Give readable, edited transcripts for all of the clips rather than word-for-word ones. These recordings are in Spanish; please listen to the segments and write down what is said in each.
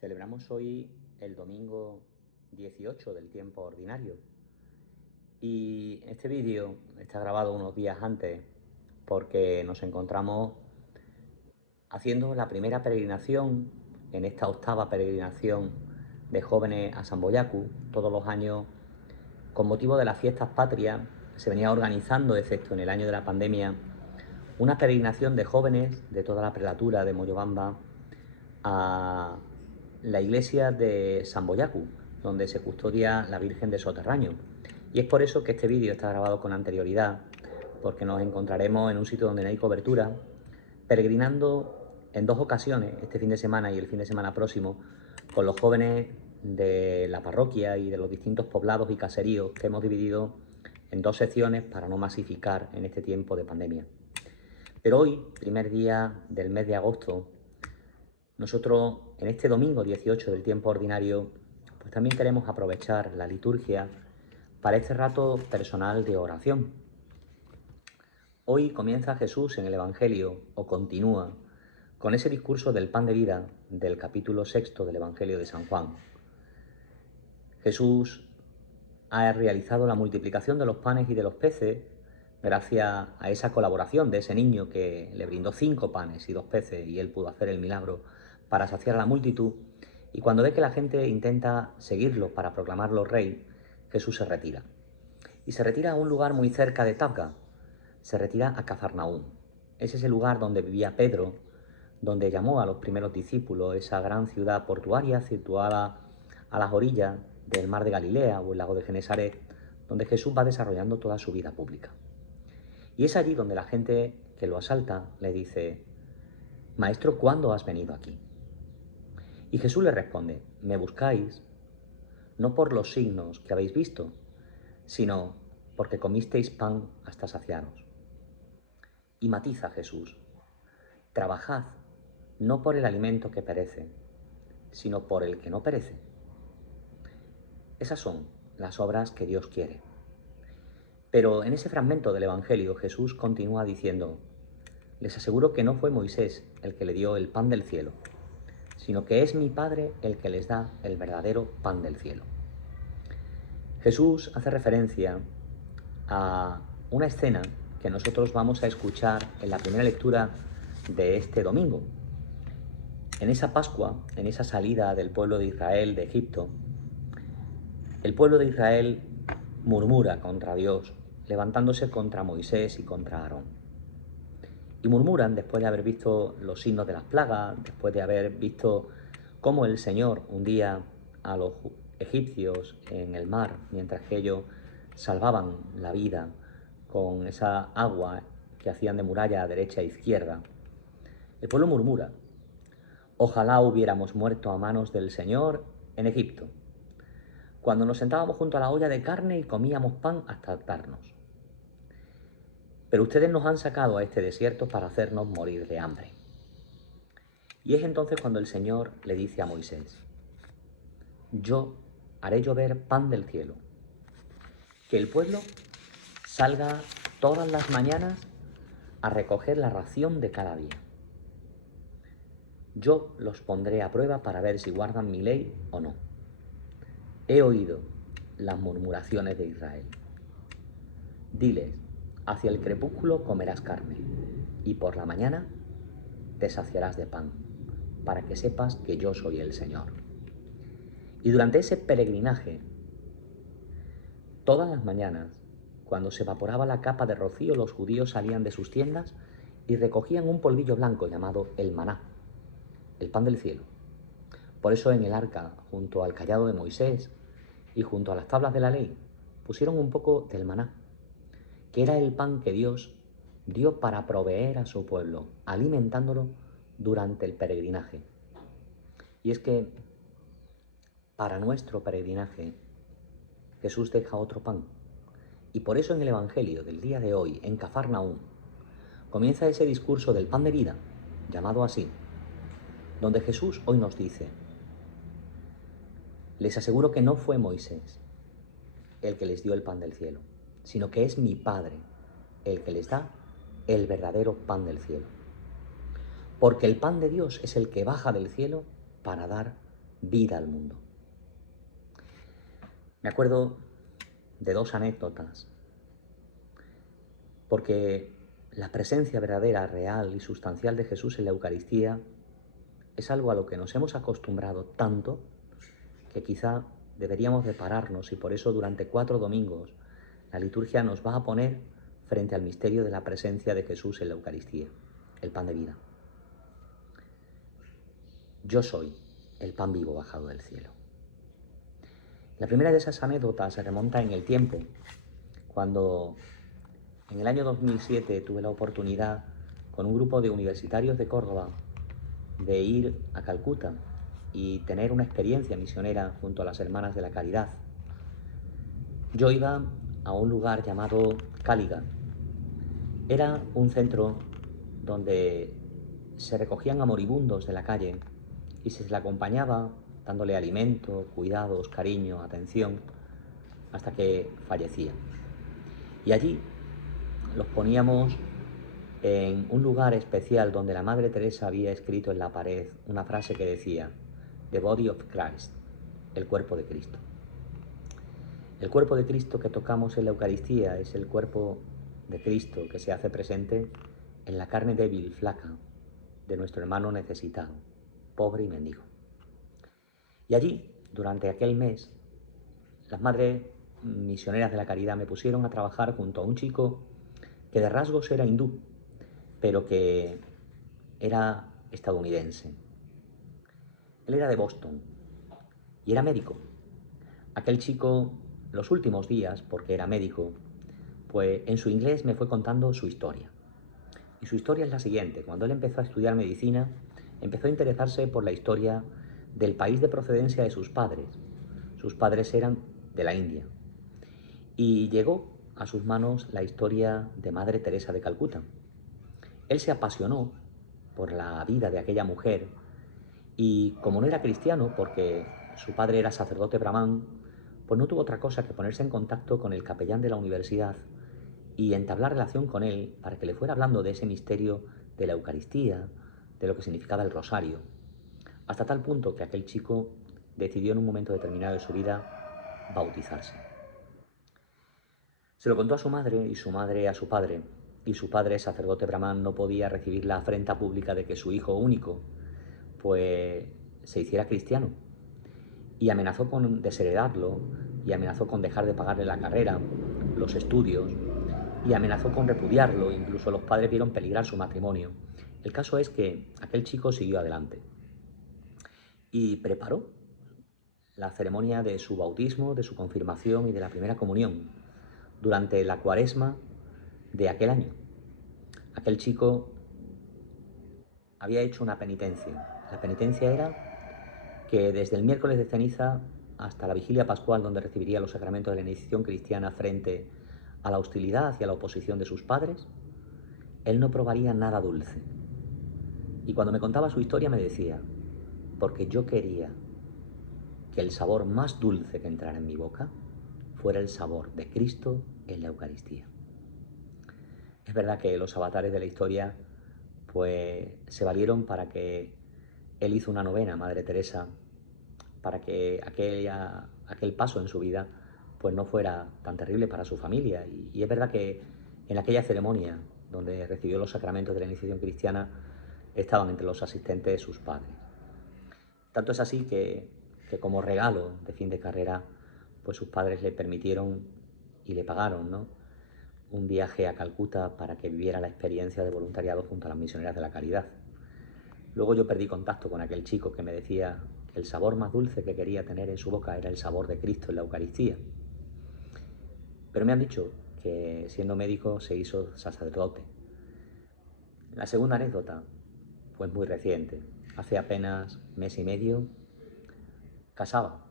Celebramos hoy el domingo 18 del tiempo ordinario y este vídeo está grabado unos días antes porque nos encontramos haciendo la primera peregrinación en esta octava peregrinación de jóvenes a Samboyacu. Todos los años, con motivo de las fiestas patrias, se venía organizando, excepto en el año de la pandemia, una peregrinación de jóvenes de toda la prelatura de Moyobamba a la iglesia de Samboyacu, donde se custodia la Virgen de Soterraño. Y es por eso que este vídeo está grabado con anterioridad, porque nos encontraremos en un sitio donde no hay cobertura, peregrinando en dos ocasiones, este fin de semana y el fin de semana próximo, con los jóvenes de la parroquia y de los distintos poblados y caseríos que hemos dividido en dos secciones para no masificar en este tiempo de pandemia. Pero hoy, primer día del mes de agosto, nosotros en este domingo 18 del tiempo ordinario, pues también queremos aprovechar la liturgia para este rato personal de oración. Hoy comienza Jesús en el Evangelio, o continúa, con ese discurso del pan de vida del capítulo 6 del Evangelio de San Juan. Jesús ha realizado la multiplicación de los panes y de los peces gracias a esa colaboración de ese niño que le brindó 5 panes y 2 peces y él pudo hacer el milagro para saciar a la multitud. Y cuando ve que la gente intenta seguirlo para proclamarlo rey, Jesús se retira. Y se retira a un lugar muy cerca de Tabga, se retira a Cafarnaúm. Es ese lugar donde vivía Pedro, donde llamó a los primeros discípulos, esa gran ciudad portuaria situada a las orillas del mar de Galilea o el lago de Genesaret, donde Jesús va desarrollando toda su vida pública. Y es allí donde la gente que lo asalta le dice: Maestro, ¿cuándo has venido aquí? Y Jesús le responde: me buscáis no por los signos que habéis visto, sino porque comisteis pan hasta saciaros. Y matiza Jesús: trabajad no por el alimento que perece, sino por el que no perece. Esas son las obras que Dios quiere. Pero en ese fragmento del Evangelio Jesús continúa diciendo: les aseguro que no fue Moisés el que le dio el pan del cielo, sino que es mi Padre el que les da el verdadero pan del cielo. Jesús hace referencia a una escena que nosotros vamos a escuchar en la primera lectura de este domingo. En esa Pascua, en esa salida del pueblo de Israel de Egipto, el pueblo de Israel murmura contra Dios, levantándose contra Moisés y contra Aarón. Y murmuran después de haber visto los signos de las plagas, después de haber visto cómo el Señor hundía a los egipcios en el mar, mientras que ellos salvaban la vida con esa agua que hacían de muralla a derecha e izquierda. El pueblo murmura: ojalá hubiéramos muerto a manos del Señor en Egipto, cuando nos sentábamos junto a la olla de carne y comíamos pan hasta hartarnos. Pero ustedes nos han sacado a este desierto para hacernos morir de hambre. Y es entonces cuando el Señor le dice a Moisés: yo haré llover pan del cielo, que el pueblo salga todas las mañanas a recoger la ración de cada día. Yo los pondré a prueba para ver si guardan mi ley o no. He oído las murmuraciones de Israel. Diles: hacia el crepúsculo comerás carne, y por la mañana te saciarás de pan, para que sepas que yo soy el Señor. Y durante ese peregrinaje, todas las mañanas, cuando se evaporaba la capa de rocío, los judíos salían de sus tiendas y recogían un polvillo blanco llamado el maná, el pan del cielo. Por eso en el arca, junto al cayado de Moisés y junto a las tablas de la ley, pusieron un poco del maná, que era el pan que Dios dio para proveer a su pueblo, alimentándolo durante el peregrinaje. Y es que para nuestro peregrinaje Jesús deja otro pan. Y por eso en el Evangelio del día de hoy, en Cafarnaúm, comienza ese discurso del pan de vida, llamado así, donde Jesús hoy nos dice: les aseguro que no fue Moisés el que les dio el pan del cielo, sino que es mi Padre el que les da el verdadero pan del cielo. Porque el pan de Dios es el que baja del cielo para dar vida al mundo. Me acuerdo de dos anécdotas, porque la presencia verdadera, real y sustancial de Jesús en la Eucaristía es algo a lo que nos hemos acostumbrado tanto que quizá deberíamos de pararnos, y por eso durante 4 domingos la liturgia nos va a poner frente al misterio de la presencia de Jesús en la Eucaristía, el pan de vida. Yo soy el pan vivo bajado del cielo. La primera de esas anécdotas se remonta en el tiempo, cuando en el año 2007 tuve la oportunidad, con un grupo de universitarios de Córdoba, de ir a Calcuta y tener una experiencia misionera junto a las Hermanas de la Caridad. Yo iba a un lugar llamado Cáliga. Era un centro donde se recogían a moribundos de la calle y se les acompañaba dándole alimento, cuidados, cariño, atención, hasta que fallecían. Y allí los poníamos en un lugar especial donde la Madre Teresa había escrito en la pared una frase que decía: The Body of Christ, el cuerpo de Cristo. El cuerpo de Cristo que tocamos en la Eucaristía es el cuerpo de Cristo que se hace presente en la carne débil, flaca, de nuestro hermano necesitado, pobre y mendigo. Y allí, durante aquel mes, las madres misioneras de la caridad me pusieron a trabajar junto a un chico que de rasgos era hindú, pero que era estadounidense. Él era de Boston y era médico. Aquel chico, los últimos días, porque era médico, pues en su inglés me fue contando su historia. Y su historia es la siguiente: cuando él empezó a estudiar medicina, empezó a interesarse por la historia del país de procedencia de sus padres. Sus padres eran de la India. Y llegó a sus manos la historia de Madre Teresa de Calcuta. Él se apasionó por la vida de aquella mujer y, como no era cristiano, porque su padre era sacerdote brahmán, pues no tuvo otra cosa que ponerse en contacto con el capellán de la universidad y entablar relación con él para que le fuera hablando de ese misterio de la Eucaristía, de lo que significaba el rosario, hasta tal punto que aquel chico decidió en un momento determinado de su vida bautizarse. Se lo contó a su madre y su madre a su padre, y su padre, sacerdote brahmán, no podía recibir la afrenta pública de que su hijo único pues se hiciera cristiano, y amenazó con desheredarlo, y amenazó con dejar de pagarle la carrera, los estudios, y amenazó con repudiarlo. Incluso los padres vieron peligrar su matrimonio. El caso es que aquel chico siguió adelante y preparó la ceremonia de su bautismo, de su confirmación y de la primera comunión durante la cuaresma de aquel año. Aquel chico había hecho una penitencia. La penitencia era que desde el miércoles de ceniza hasta la vigilia pascual, donde recibiría los sacramentos de la iniciación cristiana frente a la hostilidad y a la oposición de sus padres, él no probaría nada dulce. Y cuando me contaba su historia me decía: porque yo quería que el sabor más dulce que entrara en mi boca fuera el sabor de Cristo en la Eucaristía. Es verdad que los avatares de la historia pues se valieron para que él hizo una novena, Madre Teresa, para que aquel paso en su vida pues no fuera tan terrible para su familia. Y es verdad que en aquella ceremonia donde recibió los sacramentos de la iniciación cristiana estaban entre los asistentes sus padres. Tanto es así que como regalo de fin de carrera, pues sus padres le permitieron y le pagaron, ¿no?, un viaje a Calcuta para que viviera la experiencia de voluntariado junto a las misioneras de la caridad. Luego yo perdí contacto con aquel chico que me decía que el sabor más dulce que quería tener en su boca era el sabor de Cristo en la Eucaristía. Pero me han dicho que siendo médico se hizo sacerdote. La segunda anécdota, pues muy reciente. Hace apenas mes y medio casaba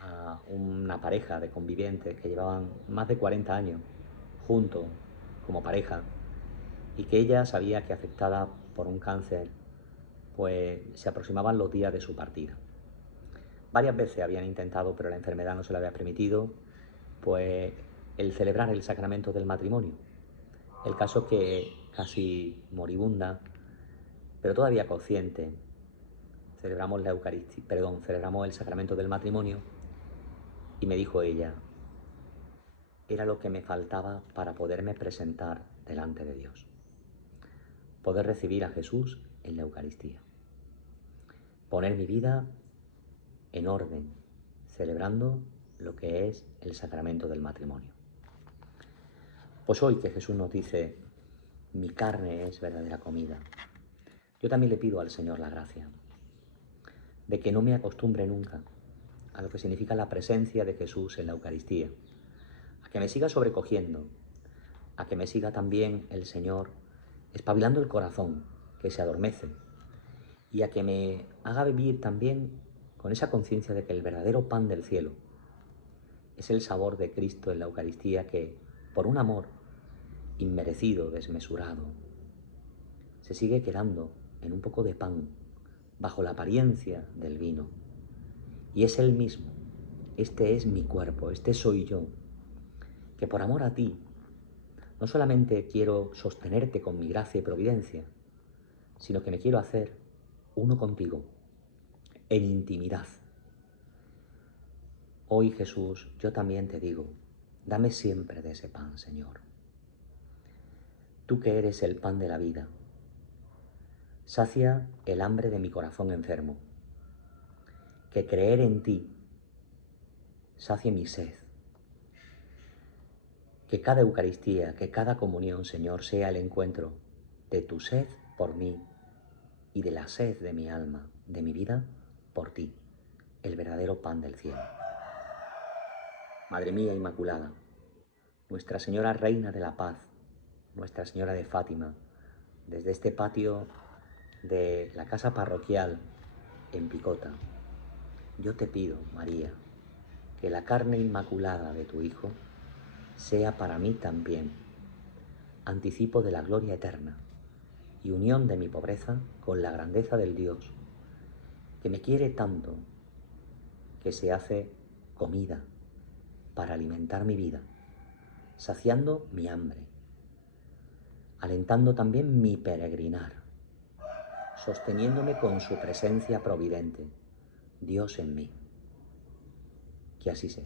a una pareja de convivientes que llevaban más de 40 años juntos como pareja, y que ella sabía que, afectada por un cáncer, pues se aproximaban los días de su partida. Varias veces habían intentado, pero la enfermedad no se le había permitido, pues el celebrar el sacramento del matrimonio. El caso es que, casi moribunda, pero todavía consciente, celebramos la Eucaristía, celebramos el sacramento del matrimonio y me dijo ella, era lo que me faltaba para poderme presentar delante de Dios. Poder recibir a Jesús en la Eucaristía. Poner mi vida en orden, celebrando lo que es el sacramento del matrimonio. Pues hoy que Jesús nos dice, mi carne es verdadera comida, yo también le pido al Señor la gracia de que no me acostumbre nunca a lo que significa la presencia de Jesús en la Eucaristía, a que me siga sobrecogiendo, a que me siga también el Señor espabilando el corazón que se adormece y a que me haga vivir también con esa conciencia de que el verdadero pan del cielo es el sabor de Cristo en la Eucaristía que, por un amor inmerecido, desmesurado, se sigue quedando en un poco de pan bajo la apariencia del vino. Y es Él mismo, este es mi cuerpo, este soy yo, que por amor a ti no solamente quiero sostenerte con mi gracia y providencia, sino que me quiero hacer uno contigo, en intimidad. Hoy, Jesús, yo también te digo, dame siempre de ese pan, Señor. Tú que eres el pan de la vida, sacia el hambre de mi corazón enfermo, que creer en ti sacie mi sed, que cada Eucaristía, que cada comunión, Señor, sea el encuentro de tu sed por mí y de la sed de mi alma, de mi vida, por ti, el verdadero pan del cielo. Madre mía Inmaculada, Nuestra Señora Reina de la Paz, Nuestra Señora de Fátima, desde este patio de la casa parroquial en Picota, yo te pido, María, que la carne inmaculada de tu Hijo sea para mí también anticipo de la gloria eterna y unión de mi pobreza con la grandeza del Dios, que me quiere tanto, que se hace comida para alimentar mi vida, saciando mi hambre, alentando también mi peregrinar, sosteniéndome con su presencia providente, Dios en mí. Que así sea.